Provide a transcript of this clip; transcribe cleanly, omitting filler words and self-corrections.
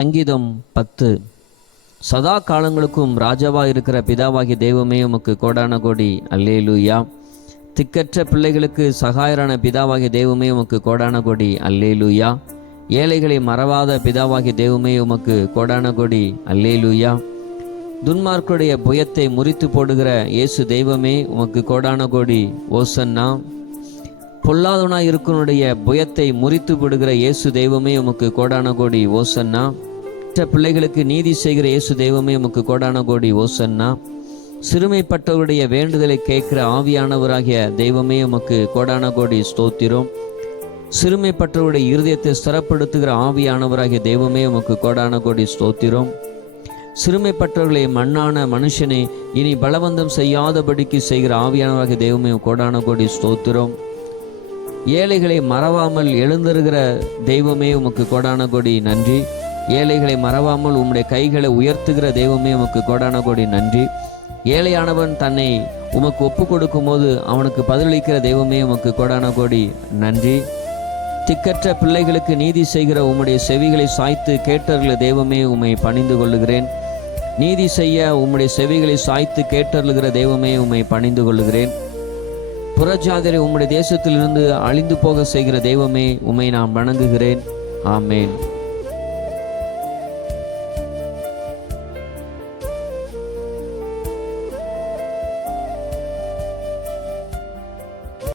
சங்கீதம் 10. சதா காலங்களுக்கும் ராஜாவாக இருக்கிற பிதாவாகி தெய்வமே உமக்கு கோடான கோடி அல்லேலூயா. திக்கற்ற பிள்ளைகளுக்கு சகாயரான பிதாவாகி தெய்வமே உமக்கு கோடான கோடி அல்லேலூயா. ஏழைகளை மறவாத பிதாவாகி தெய்வமே உமக்கு கோடான கோடி அல்லேலூயா. துன்மார்க்குடைய புயத்தை முறித்து போடுகிற இயேசு தெய்வமே உமக்கு கோடான கோடி ஓசன்னா. பொல்லாதவனாய் இருக்கனுடைய புயத்தை முறித்து போடுகிற இயேசு தெய்வமே உமக்கு கோடான கோடி ஓசன்னா. பிள்ளைகளுக்கு நீதி செய்கிற இயேசு தெய்வமே உமக்கு கோடான கோடி ஓசன்னா. சிறுமைப்பட்டவருடைய வேண்டுதலை கேட்கிற ஆவியானவராகிய தெய்வமே உமக்கு கோடான கோடி ஸ்தோத்திரம். சிறுமைப்பட்டவருடைய இருதயத்தை ஸ்திரப்படுத்துகிற ஆவியானவராகிய தெய்வமே உமக்கு கோடான கோடி ஸ்தோத்திரம். சிறுமைப்பட்டவர்களை மண்ணான மனுஷனை இனி பலவந்தம் செய்யாதபடிக்கு செய்கிற ஆவியானவராகிய தெய்வமே கோடான கோடி ஸ்தோத்திரம். ஏழைகளை மறவாமல் எழுந்திருக்கிற தெய்வமே உமக்கு கோடான கோடி நன்றி. ஏழைகளை மறவாமல் உம்முடைய கைகளை உயர்த்துகிற தெய்வமே உமக்கு கோடான கோடி நன்றி. ஏழையானவன் தன்னை உமக்கு ஒப்பு கொடுக்கும் போது அவனுக்கு பதிலளிக்கிற தெய்வமே உமக்கு கோடான கோடி நன்றி. திக்கற்ற பிள்ளைகளுக்கு நீதி செய்கிற உம்முடைய செவிகளை சாய்த்து கேட்டருள தெய்வமே உம்மை பணிந்து கொள்ளுகிறேன். நீதி செய்ய உம்முடைய செவிகளை சாய்த்து கேட்டருளுகிற தெய்வமே உம்மை பணிந்து கொள்ளுகிறேன். புறஜாதிரை உம்முடைய தேசத்திலிருந்து அழிந்து போக செய்கிற தெய்வமே உம்மை நான் வணங்குகிறேன். ஆமேன்.